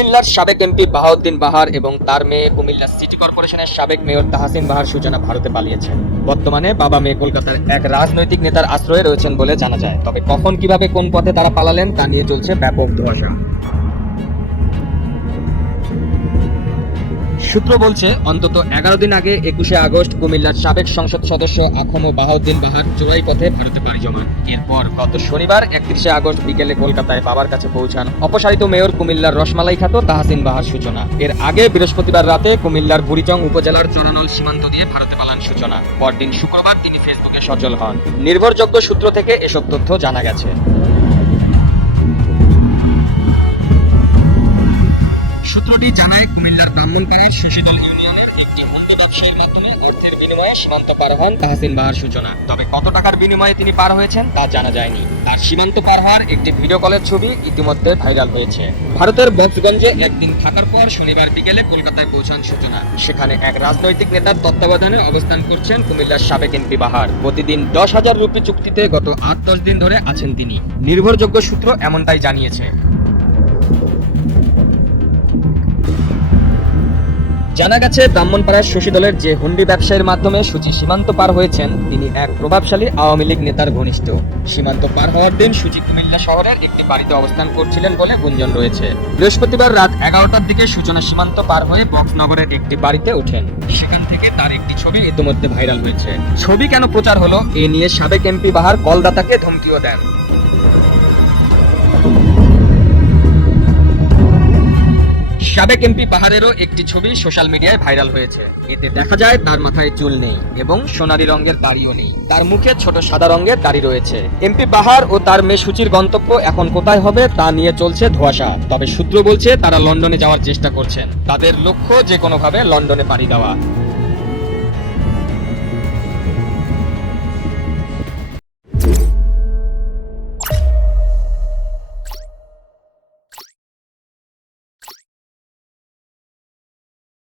কুমিল্লার সাবেক এমপি বাহাউদ্দিন বাহার এবং তার মেয়ে কুমিল্লা সিটি কর্পোরেশনের সাবেক মেয়র তাহাসিন বাহার সূচনা ভারতে পালিয়েছে বর্তমানে বাবা মেয়ে কলকাতার এক রাজনৈতিক নেতার আশ্রয়ে রয়েছেন বলে জানা যায়। তবে কখন, কীভাবে, কোন পথে তারা পালালেন তা নিয়ে চলছে ব্যাপক ধোঁয়াশা। সূত্র বলছে, অন্তত এগারো দিন আগে একুশে আগস্ট কুমিল্লার সাবেক সংসদ সদস্য আখম বাহাউদ্দিন বাহার জোড়াই পথে ভারতে পাড়ি জমান। এরপর গত শনিবার একত্রিশে আগস্ট বিকেলে কলকাতায় বাবার কাছে পৌঁছান অপসারিত মেয়র কুমিল্লার রসমালাই খাত তাহাসিন বাহার সূচনা। এর আগে বৃহস্পতিবার রাতে কুমিল্লার বুড়িচং উপজেলার চরানল সীমান্ত দিয়ে ভারতে পালান সূচনা। পরদিন শুক্রবার তিনি ফেসবুকে সচল হন। নির্ভরযোগ্য সূত্র থেকে এসব তথ্য জানা গেছে। সূত্রটি জানায় কুমিল্লার ব্রাহ্মণপাড়ার শশীদল ইউনিয়নের একটি হুন্ডা ব্যবসায়ীর মাধ্যমে অর্থের বিনিময়ে সীমান্ত পার হন তাহসিন বাহার সূচনা। তবে কত টাকার বিনিময়ে তিনি পার হয়েছেন তা জানা যায়নি। আর সীমান্ত পার হওয়ার একটি ভিডিও কলের ছবি ইতিমধ্যে ভাইরাল হয়েছে। ভারতের বক্সগঞ্জে একদিন থাকার পর শনিবার বিকেলে কলকাতায় পৌঁছান সূচনা। সেখানে এক রাজনৈতিক নেতার তত্ত্বাবধানে অবস্থান করছেন কুমিল্লার সাবেক এমপি বাহার। প্রতিদিন দশ হাজার রুপি চুক্তিতে গত আট দশ দিন ধরে আছেন তিনি। নির্ভরযোগ্য সূত্র এমনটাই জানিয়েছে। জানা গেছে, ব্রাহ্মণপাড়ার শশী দলের যে হুন্ডি ব্যবসায়ের মাধ্যমে সূচি সীমান্ত পার হয়েছেন, তিনি এক প্রভাবশালী আওয়ামী লীগ নেতার ঘনিষ্ঠ। সীমান্ত পার হওয়ার দিন সূচি কুমিল্লা শহরের একটি বাড়িতে অবস্থান করছিলেন বলে গুঞ্জন রয়েছে। বৃহস্পতিবার রাত এগারোটার দিকে সূচনা সীমান্ত পার হয়ে বক্সনগরের একটি বাড়িতে ওঠেন। সেখান থেকে তার একটি ছবি ইতিমধ্যে ভাইরাল হয়েছে। ছবি কেন প্রচার হলো, এ নিয়ে সাবেক এমপি বাহার কলদাতাকে ধমকিও দেন। সাবেক এমপি পাহাড়েরও একটি ছবি সোশ্যাল মিডিয়ায় ভাইরাল হয়েছে। এতে দেখা যায় তার মাথায় চুল নেই এবং সোনালী রঙের দাড়িও নেই। তার মুখে ছোট সাদা রঙের দাড়ি রয়েছে। এমপি পাহাড় ও তার মেয়ে সূচির গন্তব্য এখন কোথায় হবে তা নিয়ে চলছে ধোয়াশা। তবে সূত্র বলছে, তারা লন্ডনে যাওয়ার চেষ্টা করছেন। তাদের লক্ষ্য যে কোনোভাবে লন্ডনে পাড়ি দেওয়া।